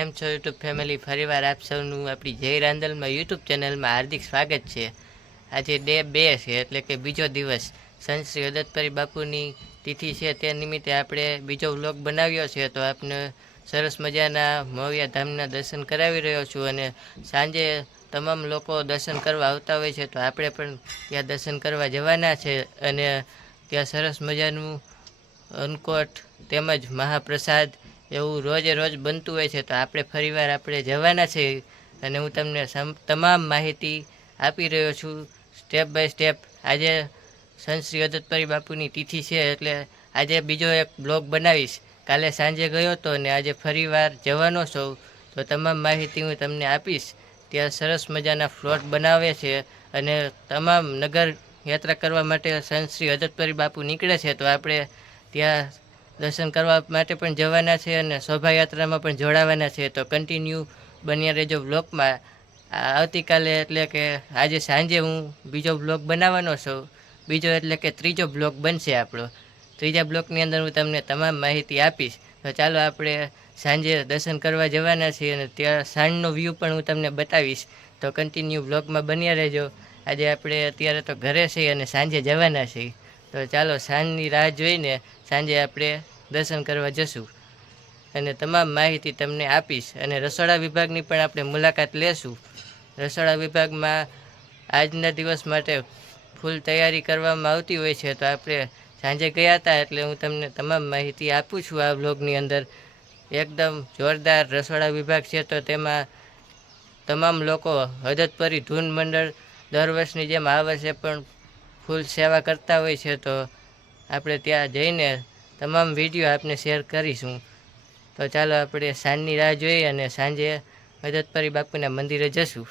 કેમ છો YouTube family? ફરીવાર આપ સૌનું આપણી જય રાંદલમાં યુટ્યુબ ચેનલમાં હાર્દિક સ્વાગત છે. આજે ડે 2 છે, એટલે કે બીજો દિવસ. સંત શ્રી અદતપરી બાપુની તિથિ છે, તે નિમિત્તે આપણે બીજો વ્લોગ બનાવ્યો છે. તો આપને સરસ મજાના મોવિયા ધામના દર્શન કરાવી રહ્યો છું. અને સાંજે તમામ લોકો દર્શન કરવા આવતા હોય છે, તો આપણે પણ ત્યાં દર્શન કરવા જવાના છે. અને ત્યાં સરસ મજાનું અન્નકોટ તેમજ મહાપ્રસાદ એવું રોજે રોજ બનતું હોય છે. તો આપણે ફરીવાર આપણે જવાના છે, અને હું તમને તમામ માહિતી આપી રહ્યો છું સ્ટેપ બાય સ્ટેપ. આજે સંત શ્રી અદતપરી બાપુની તિથિ છે, એટલે આજે બીજો એક બ્લોગ બનાવીશ. કાલે સાંજે ગયો હતો અને આજે ફરીવાર જવાનો છું, તો તમામ માહિતી હું તમને આપીશ. ત્યાં સરસ મજાના ફ્લોટ બનાવે છે, અને તમામ નગર યાત્રા કરવા માટે સંત શ્રી અદતપરી બાપુ નીકળે છે. તો આપણે ત્યાં દર્શન કરવા માટે પણ જવાના છે, અને શોભાયાત્રામાં પણ જોડાવાના છે. તો કન્ટિન્યુ બન્યા રહેજો બ્લોગમાં. આવતીકાલે એટલે કે આજે સાંજે હું બીજો બ્લોગ બનાવવાનો છું. બીજો એટલે કે ત્રીજો બ્લોગ બનશે આપણો. ત્રીજા બ્લોગની અંદર હું તમને તમામ માહિતી આપીશ. તો ચાલો આપણે સાંજે દર્શન કરવા જવાના છીએ, અને ત્યાં સાંજનો વ્યૂ પણ હું તમને બતાવીશ. તો કન્ટિન્યુ બ્લોગમાં બન્યા રહેજો. આજે આપણે અત્યારે તો ઘરે છીએ અને સાંજે જવાના છીએ. તો ચાલો સાંજની રાહ જોઈને સાંજે આપણે દર્શન કરવા જશું, અને તમામ માહિતી તમને આપીશ. અને રસોડા વિભાગની પણ આપણે મુલાકાત લેશું. રસોડા વિભાગમાં આજના દિવસ માટે ફૂલ તૈયારી કરવામાં આવતી હોય છે. તો આપણે સાંજે ગયા હતા, એટલે હું તમને તમામ માહિતી આપું છું આ વ્લોગની અંદર. એકદમ જોરદાર રસોડા વિભાગ છે. તો તેમાં તમામ લોકો અદતપરી ધૂન મંડળ દર વર્ષની જેમ આ વર્ષે પણ ફૂલ સેવા કરતા હોય છે. તો આપણે ત્યાં જઈને તમામ વિડીયો આપને શેર કરીશું. તો ચાલો આપણે સાંજની રાહ જોઈએ અને સાંજે અદતપરી બાપુના મંદિરે જશું.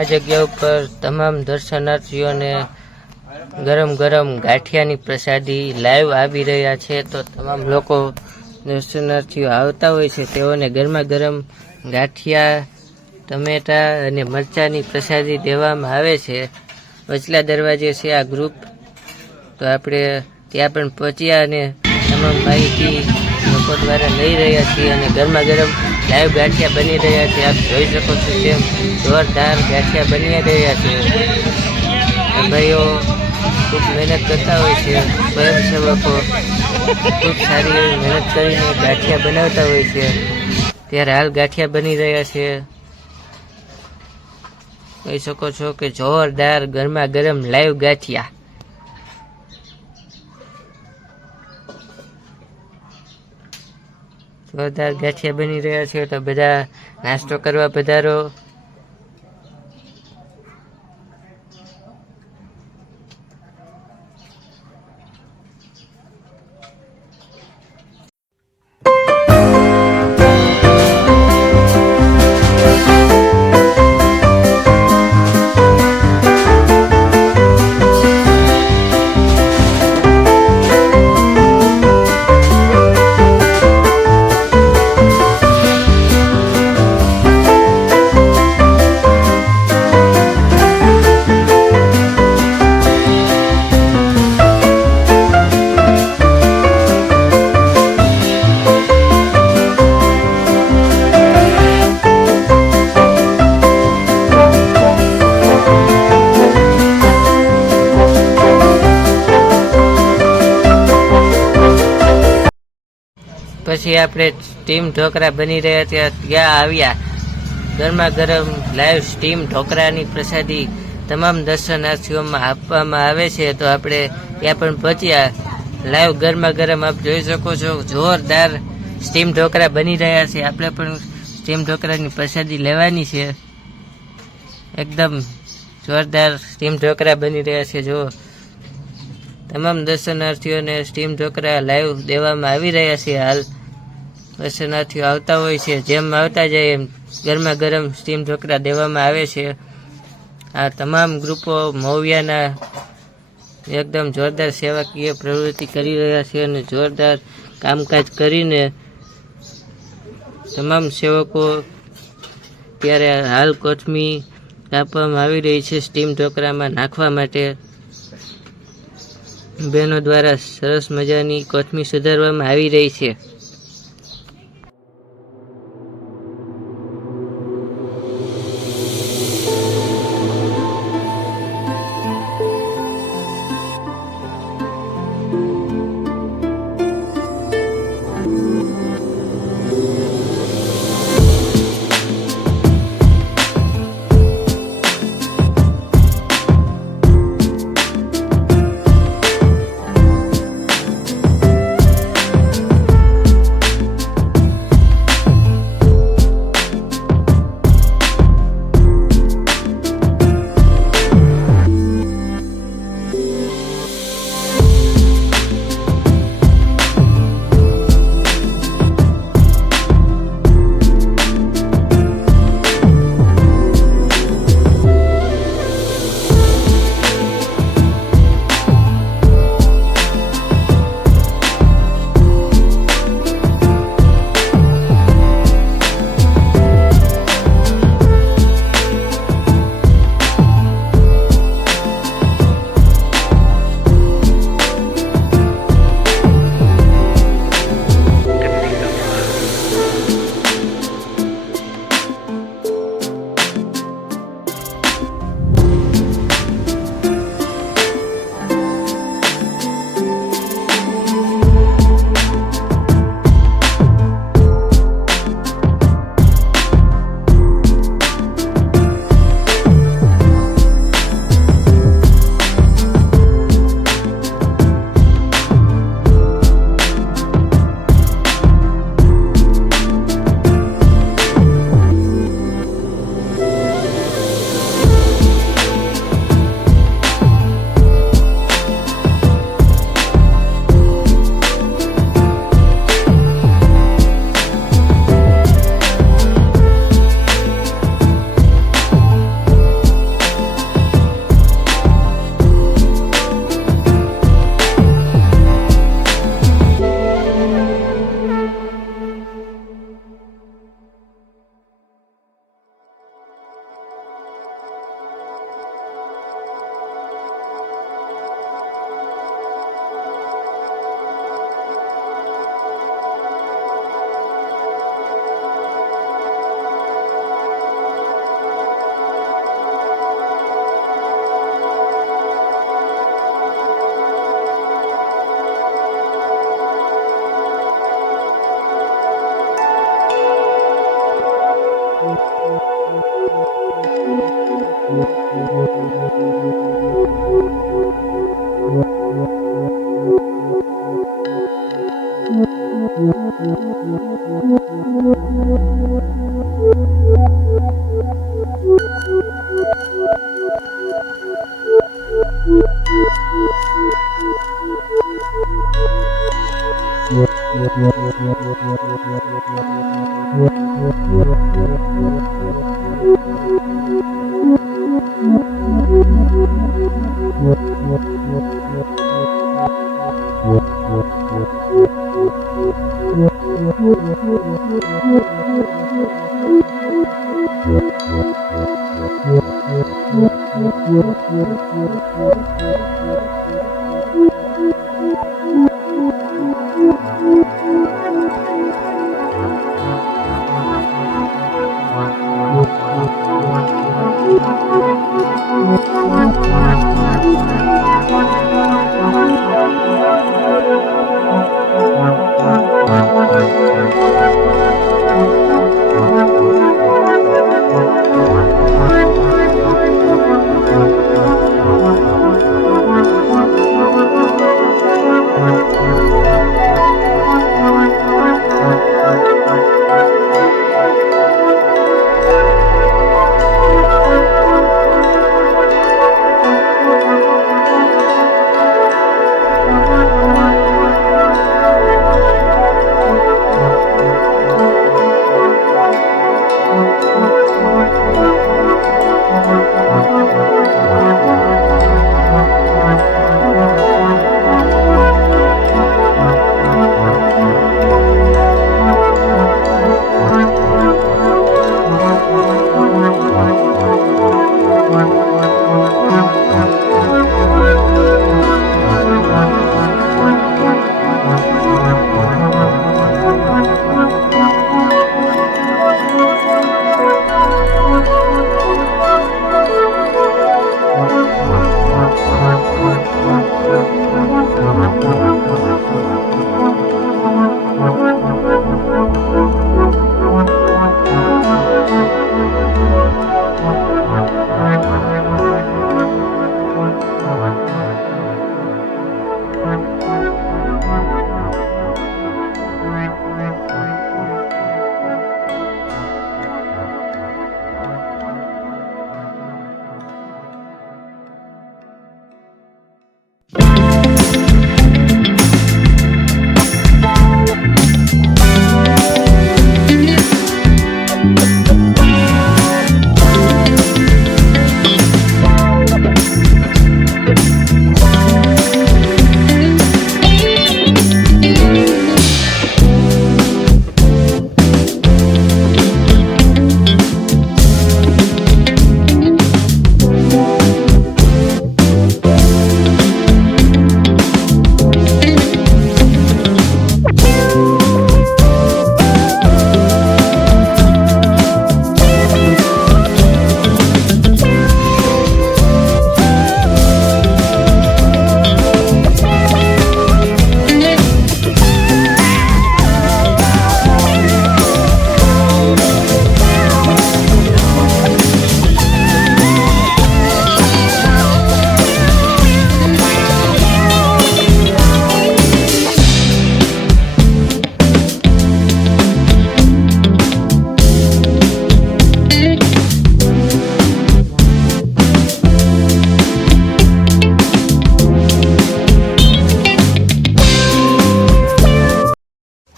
આ જગ્યા ઉપર તમામ દર્શનાર્થીઓને ગરમ ગરમ ગાંઠિયાની પ્રસાદી લાઈવ આવી રહ્યા છે. તો તમામ લોકો દર્શનાર્થીઓ આવતા હોય છે તેઓને ગરમા ગરમ ગાંઠિયા, ટમેટા અને મરચાંની પ્રસાદી દેવામાં આવે છે. વચલા દરવાજે છે આ ગ્રુપ. તો આપણે ત્યાં પણ પહોંચ્યા અને તમામ માહિતી લોકો દ્વારા લઈ રહ્યા છીએ અને ગરમા ગરમ લાઈવ ગાંઠિયા બની રહ્યા છે. આપ જોઈ શકો છો તેમ જોરદાર ગાંઠિયા બની રહ્યા છે. ભાઈઓ ખૂબ મહેનત કરતા હોય છે. સ્વયંસેવકો ખૂબ સારી એવી મહેનત કરીને ગાંઠિયા બનાવતા હોય છે. ત્યારે હાલ ગાંઠિયા બની રહ્યા છે. કહી શકો છો કે જોરદાર ગરમા ગરમ લાઈવ ગાંઠિયા. જોરદાર ગાંઠિયા બની રહ્યા છે. તો બધા નાસ્તો કરવા પધારો. પછી આપણે સ્ટીમ ઢોકળા બની રહ્યા ત્યાં આવ્યા. ગરમા ગરમ લાઈવ સ્ટીમ ઢોકળાની પ્રસાદી તમામ દર્શનાર્થીઓમાં આપવામાં આવે છે. તો આપણે ત્યાં પણ પહોંચ્યા. લાઈવ ગરમા ગરમ આપ જોઈ શકો છો જોરદાર સ્ટીમ ઢોકળા બની રહ્યા છે. આપણે પણ સ્ટીમ ઢોકળાની પ્રસાદી લેવાની છે. એકદમ જોરદાર સ્ટીમ ઢોકળા બની રહ્યા છે. જો તમામ દર્શનાર્થીઓને સ્ટીમ ઢોકળા લાઈવ દેવામાં આવી રહ્યા છે. હાલ દર્શનાર્થીઓ આવતા હોય છે, જેમ આવતા જાય એમ ગરમા ગરમ સ્ટીમ ઢોકળા દેવામાં આવે છે. આ તમામ ગ્રુપો મૌવિયાના એકદમ જોરદાર સેવાકીય પ્રવૃત્તિ કરી રહ્યા છે અને જોરદાર કામકાજ કરીને તમામ સેવકો ત્યારે હાલ કોથમી કાપવામાં આવી રહી છે સ્ટીમ ઢોકળામાં નાખવા માટે. બહેનો દ્વારા સરસ મજાની કોથમી સુધારવામાં આવી રહી છે.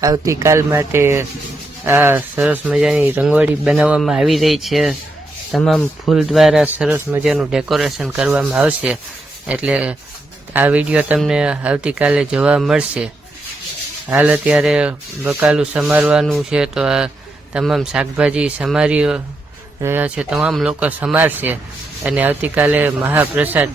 આવતીકાલ માટે આ સરસ મજાની રંગોળી બનાવવામાં આવી રહી છે. તમામ ફૂલ દ્વારા સરસ મજાનું ડેકોરેશન કરવામાં આવશે, એટલે આ વિડીયો તમને આવતીકાલે જોવા મળશે. હાલ અત્યારે બકાલું સમારવાનું છે, તો આ તમામ શાકભાજી સમારી રહ્યા છે. તમામ લોકો સમારશે અને આવતીકાલે મહાપ્રસાદ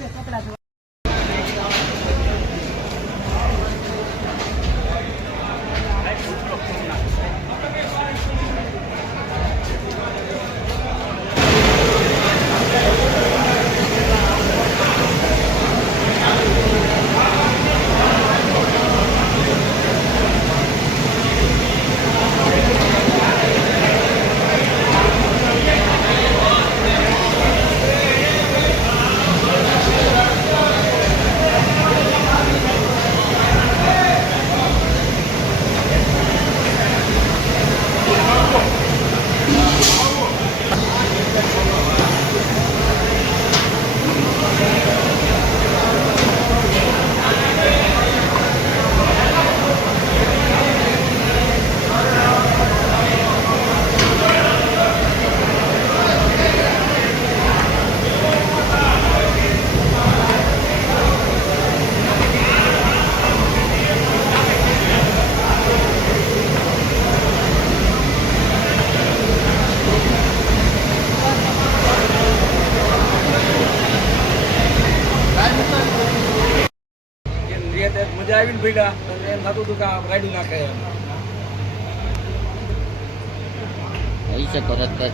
લાઈન ભીડા એમ થતું હતું કે રાઈડ નાખે એમ. ऐसे परत कर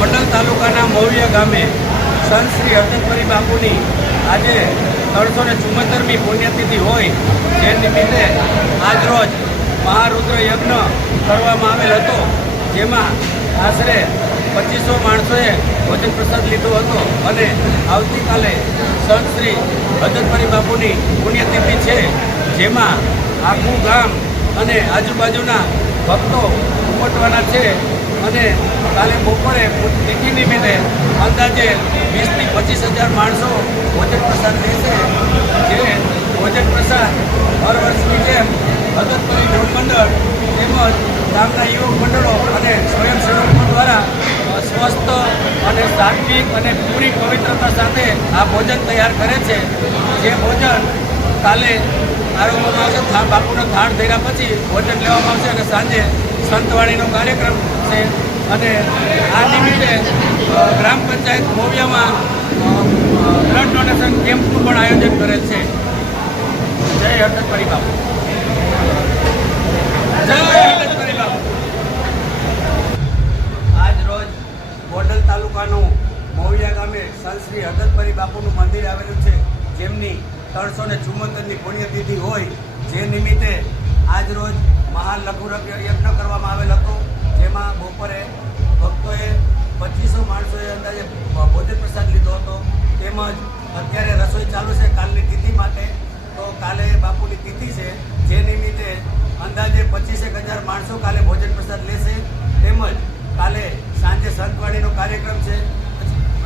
ગોંડલ તાલુકાના મૌર્ય ગામે સંત શ્રી હરદત્તપરી બાપુની આજે 374મી પુણ્યતિથિ હોય જે નિમિત્તે આજરોજ મહારુદ્ર યજ્ઞ કરવામાં આવેલ હતો, જેમાં આશરે 2500 માણસોએ ભોજન પ્રસાદ લીધો હતો અને આવતીકાલે સંત શ્રી હરદત્તપરી બાપુની પુણ્યતિથિ છે, જેમાં આખું ગામ અને આજુબાજુના ભક્તો ઉમટવાના છે અને કાલે બપોરે તિથિ નિમિત્તે અંદાજે 20 થી 25,000 માણસો ભોજન પ્રસાદ લેશે. જે ભોજન પ્રસાદ હર વર્ષની જેમ હરદત્તપરી ધર્મ મંડળ તેમજ ગામના યુવક મંડળો અને સ્વયંસેવકો દ્વારા સ્વસ્થ અને સાત્વિક અને પૂરી પવિત્રતા સાથે આ ભોજન તૈયાર કરે છે. જે ભોજન કાલે આરોગવામાં આવશે, બાપુનો થાળ ધર્યા પછી ભોજન લેવામાં આવશે અને સાંજે સંતવાણીનો કાર્યક્રમ છે. અને આ નિમિત્તે ગ્રામ પંચાયત મોવિયામાં બ્લડ ડોનેશન કેમ્પનું પણ આયોજન કરેલ છે. જય હરદત્તપરી બાપુ, જય હરદત્તપરી બાપુ. આજ રોજ ગોંડલ તાલુકાનું મોવિયા ગામે સંત શ્રી હરદત્તપરી બાપુનું મંદિર આવેલું છે, જેમની 374મી પુણ્યતિથિ હોય જે નિમિત્તે આજ રોજ મહાલઘુ યજ્ઞ કરવામાં આવેલ હતો, જેમાં બપોરે ભક્તોએ 2500 માણસોએ અંદાજે ભોજન પ્રસાદ લીધો હતો. તેમજ અત્યારે રસોઈ ચાલુ છે કાલની તિથિ માટે. તો કાલે બાપુની તિથિ છે, જે નિમિત્તે અંદાજે 25,000 માણસો કાલે ભોજન પ્રસાદ લેશે. તેમજ કાલે સાંજે સંતવાણીનો કાર્યક્રમ છે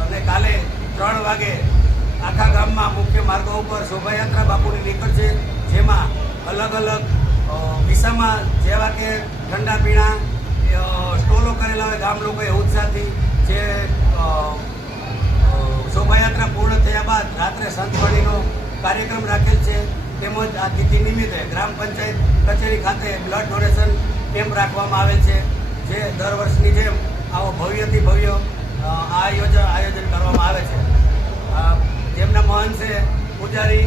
અને કાલે 3 વાગે આખા ગામમાં મુખ્ય માર્ગો ઉપર શોભાયાત્રા બાપુની નીકળશે, જેમાં અલગ અલગ દિશામાં જેવા કે ઠંડા પીણા સ્ટોલો કરેલા હોય ગામ લોકોએ ઉત્સાહથી. જે શોભાયાત્રા પૂર્ણ થયા બાદ રાત્રે સંતવાણીનો કાર્યક્રમ રાખેલ છે. તેમજ આ તિથિ નિમિત્તે ગ્રામ પંચાયત કચેરી ખાતે બ્લડ ડોનેશન કેમ્પ રાખવામાં આવેલ છે, જે દર વર્ષની જેમ આવો ભવ્યથી ભવ્ય આયોજન કરવામાં આવે છે. જેમના મહંત છે પૂજારી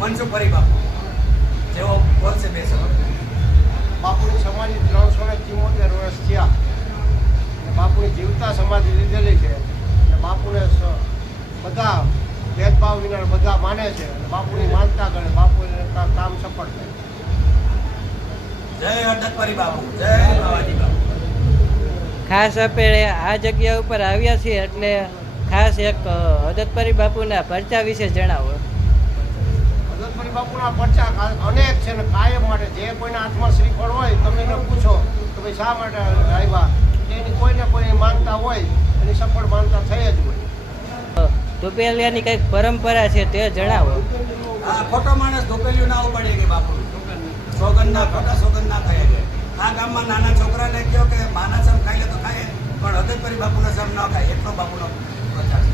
મનસુખપરી બાપુ, જેઓ બોલશે 2 શબ્દ. બાપુની સમાધિ 374 વર્ષ થયા અને બાપુની જીવતા સમાધિ લીધેલી છે અને બાપુને બધા ભેદભાવ વિના બધા માને છે અને બાપુની માનતા કરે, બાપુને કામ સફળ થાય. જય હરદત્તપરી બાપુ, જય બાવાજી બાપુ. ખાસ આપણે આ જગ્યા ઉપર આવ્યા છીએ એટલે ખાસ એક હરદત્તપરી બાપુના પરચા વિશે જણાવો. હરદત્તપરી બાપુના પરચા અનેક છે ને કાયમ માટે જે કોઈના હાથમાં શ્રીફળ હોય તમે એને પૂછો તો ભાઈ શા માટે આવ્યા, એની કોઈને કોઈ માનતા હોય એની સફળ માનતા થઈ જ હોય. ધોપેલિયાની કંઈક પરંપરા છે તે જણાવો. આ ખોટો માણસ ધોપેલિયું ના ઉપાડી કે બાપુ સોગંદ ના ખોટા સોગંદ ના થાય કે આ ગામમાં નાના છોકરાને કહ્યો કે માના સમ ખાઈ લે તો ખાય, પણ હરદત્તપરી બાપુના સમ ન ખાય, એટલો બાપુનો પ્રચાર છે.